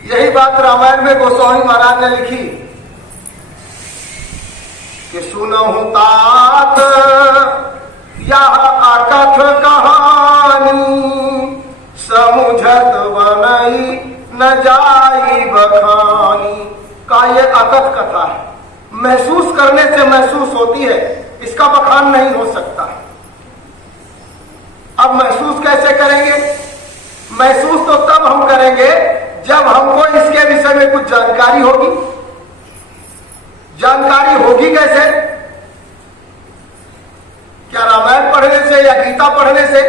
यही बात रामायण में गोस्वामी महाराज ने लिखी कि सुनहु तात यह अकथ कहानी, समुझत बनई न जाई बखानी। का ये अकथ कथा है, महसूस करने से महसूस होती है, इसका बखान नहीं हो सकता। अब महसूस कैसे करेंगे? महसूस तो तब हम करेंगे जब हमको इसके विषय में कुछ जानकारी होगी। जानकारी होगी कैसे? क्या रामायण पढ़ने से, या गीता पढ़ने से,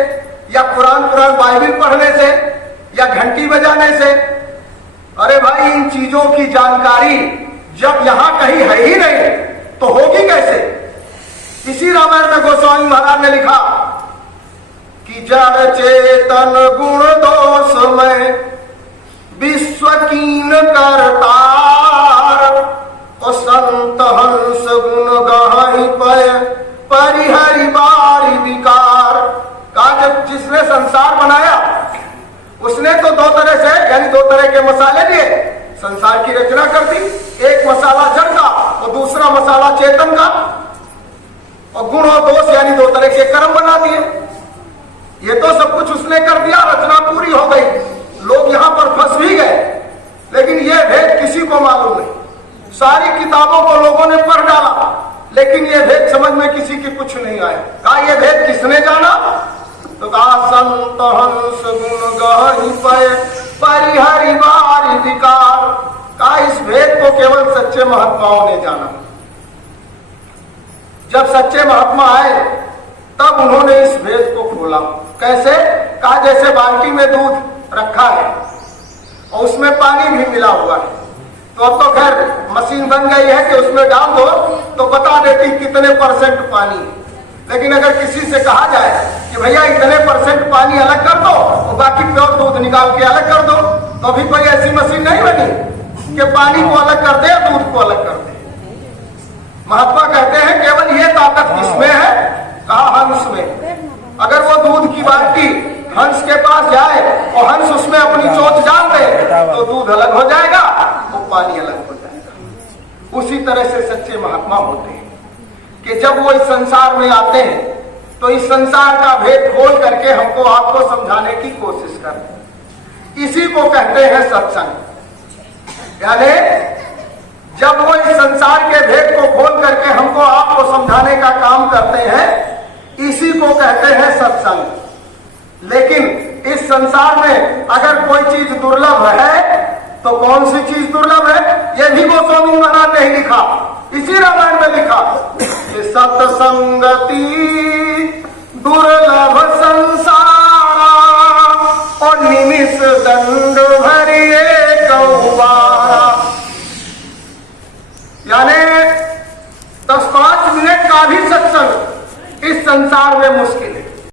या कुरान बाइबल पढ़ने से, या घंटी बजाने से? अरे भाई, इन चीजों की जानकारी जब यहां कहीं है ही नहीं तो होगी कैसे? इसी रामायण में गोस्वामी महाराज ने लिखा कि जड़ चेतन गुण दोष में विश्व कीन करतार, और संत हंस गुण गहई परिहरि बारी विकार। कहा जब जिसने संसार बनाया उसने तो दो तरह से, यानी दो तरह के मसाले लिए संसार की रचना कर दी। एक मसाला जड़ का और दूसरा मसाला चेतन का, और गुण और दोष यानी दो तरह के कर्म बना दिए। ये तो सब कुछ उसने कर दिया, रचना पूरी हो गई, लोग यहां पर फंस भी गए। लेकिन यह भेद किसी को मालूम नहीं। सारी किताबों को लोगों ने पढ़ डाला, लेकिन यह भेद समझ में किसी की कुछ नहीं आया। कहा यह भेद किसने जाना? तो कहा संत हंस गुण गहई परिहरि बारी विकार। कहा इस भेद को केवल सच्चे महात्माओं ने जाना। जब सच्चे महात्मा आए तब उन्होंने इस भेद को खोला। कैसे? कहा जैसे बाल्टी में दूध रखा है और उसमें पानी भी मिला हुआ है, तो अब तो खैर मशीन बन गई है कि उसमें डाल दो तो बता देती कितने परसेंट पानी है। लेकिन अगर किसी से कहा जाए कि भैया इतने परसेंट पानी अलग कर दो और बाकी प्योर दूध निकाल के अलग कर दो, तो अभी कोई ऐसी मशीन नहीं बनी कि पानी को अलग कर दे, दूध को अलग कर दे। महात्मा कहते हैं केवल ये ताकत किसमें है? कहा हंस में। अगर वो दूध की बाल्टी हंस के पास जाए और हंस उसमें अपनी चोंच डाल दे तो दूध अलग हो जाएगा, वो पानी अलग हो जाएगा। उसी तरह से सच्चे महात्मा होते हैं कि जब वो इस संसार में आते हैं तो इस संसार का भेद खोल करके हमको आपको समझाने की कोशिश करते हैं। इसी को कहते हैं सत्संग। यानी जब वो इस संसार के भेद को खोल करके हमको आपको समझाने का काम करते हैं, इसी को कहते हैं सत्संग। लेकिन इस संसार में अगर कोई चीज दुर्लभ है तो कौन सी चीज दुर्लभ है? यह भी गोस्वामी महाराज ने ही लिखा, इसी रामायण में लिखा कि सत्संगति दुर्लभ संसारा, और निमिष दंड भरिए कौबारा। यानी 10-5 मिनट का भी सत्संग इस संसार में मुश्किल है।